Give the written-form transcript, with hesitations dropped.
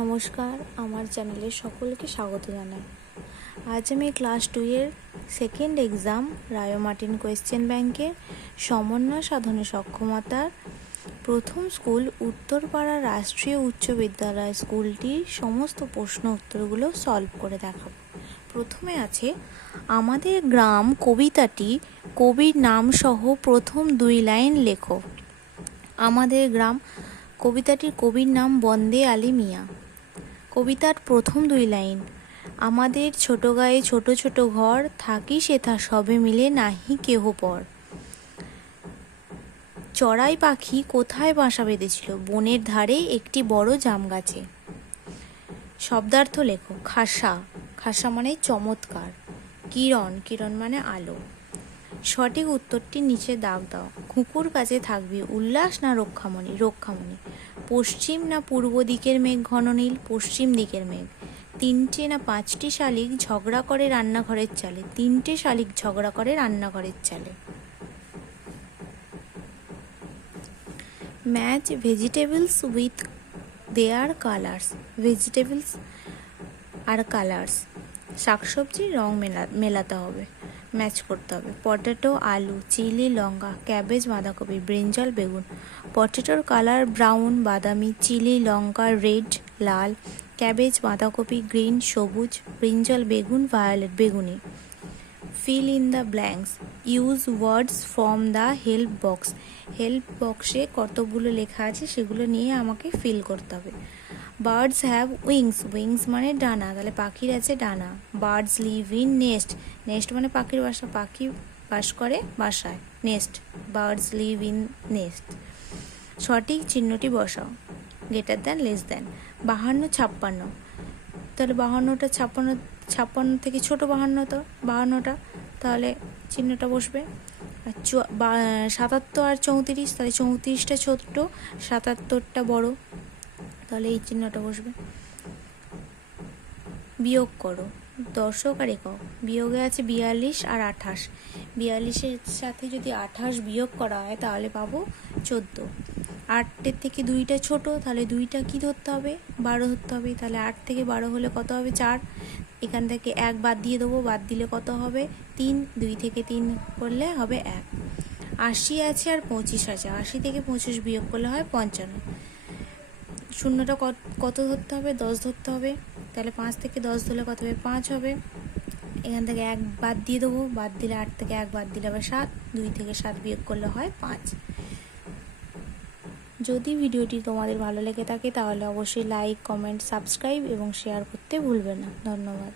নমস্কার, আমার চ্যানেলে সকলকে স্বাগত জানাই। আজ আমি ক্লাস 2 এর সেকেন্ড এক্সাম রায় মার্টিন কোয়েশ্চেন ব্যাংকের সমন্বয় সাধনে সক্ষমতার প্রথম স্কুল উত্তরপাড়া রাষ্ট্রীয় উচ্চ বিদ্যালয় স্কুলটির সমস্ত প্রশ্ন উত্তরগুলো সলভ করে দেখাবো। প্রথমে আছে, আমাদের গ্রাম কবিতাটি কবির নাম সহ প্রথম 2 লাইন লেখো। আমাদের গ্রাম কবিতাটির কবির নাম বন্দে আলী মিয়া। কবিতার প্রথম 2 লাইন, আমাদের ছোট গায়ে ছোট ছোট ঘর, থাকি সেথা সবে মিলে নাহি কেহ পর। চড়াই পাখি কোথায় বাসা বেঁধেছিল? বনের ধারে একটি বড় জাম গাছে। শব্দার্থ লেখো। খাসা, খাসা মানে চমৎকার। কিরণ, কিরণ মানে আলো। সঠিক উত্তরটি নিচে দাগ দাও। খুকুর কাছে থাকবি উল্লাস না রক্ষামণি? রক্ষামণি। পশ্চিম না পূর্ব দিকের মেঘ ঘন নীল? পশ্চিম দিকের মেঘ। 3টে না 5টি শালিক ঝগড়া করে রান্নাঘরের চালে? 3টে শালিক ঝগড়া করে রান্নাঘরের চালে। Match vegetables with their colours. Vegetables আর কালার্স, শাকসবজির রং মেলাতে হবে, ম্যাচ করতে হবে। পটেটো আলু, চিলি লঙ্কা, ক্যাবেজ বাঁধাকপি, ব্রিঞ্জল বেগুন। পটেটোর কালার ব্রাউন বাদামি, চিলি লঙ্কা রেড লাল, ক্যাবেজ বাঁধাকপি গ্রিন সবুজ, ব্রিঞ্জল বেগুন ভায়োলেট বেগুনি। Fill in the blanks, use words from the help box. Help বক্সে কতগুলো লেখা আছে সেগুলো নিয়ে আমাকে ফিল করতে হবে। বার্ডস হ্যাভ উইংস, উইংস মানে ডানা, তাহলে পাখির আছে ডানা। Birds live in nest, nest মানে পাখির বাসা, পাখি বাস করে বাসায়, nest. Birds live in nest. সঠিক চিহ্নটি বসাও, গ্রেটার দ্যান লেস দ্যান। 52 56, তাহলে 52টা 56 থেকে ছোট 52টা, তাহলে চিহ্নটা বসবে। আর 77 আর 34, তাহলে 34টা ছোট 77টা বড়, তাহলে এই চিহ্নটা বসবে। বিয়োগ করো, দশক আর একক। বিয়োগে আছে 42 আর 28, 42-এর সাথে যদি 28 বিয়োগ করা হয় তাহলে পাবো 14। 8-এর থেকে 2টা ছোট, তাহলে 2টা কি ধরতে হবে? 12 ধরতে হবে। তাহলে 8 থেকে 12 হলে কত হবে? 4। এখান থেকে 1 বাদ দিয়ে দেবো, বাদ দিলে কত হবে? 3। 2 থেকে 3 করলে হবে 1। 80 আছে আর 25 আছে, 80 থেকে 25 বিয়োগ করলে হয় 55। শূন্যটা কত ধরতে হবে? 10 ধরতে হবে। তাহলে 5 থেকে 10 ধরলে কত হবে? 5 হবে। এখান থেকে 1 বাদ দিয়ে দেবো, বাদ দিলে 8 থেকে 1 বাদ দিলে হবে 7। 2 থেকে 7 বিয়োগ করলে হয় 5। যদি ভিডিওটি তোমাদের ভালো লেগে থাকে তাহলে অবশ্যই লাইক কমেন্ট সাবস্ক্রাইব এবং শেয়ার করতে ভুলবে না। ধন্যবাদ।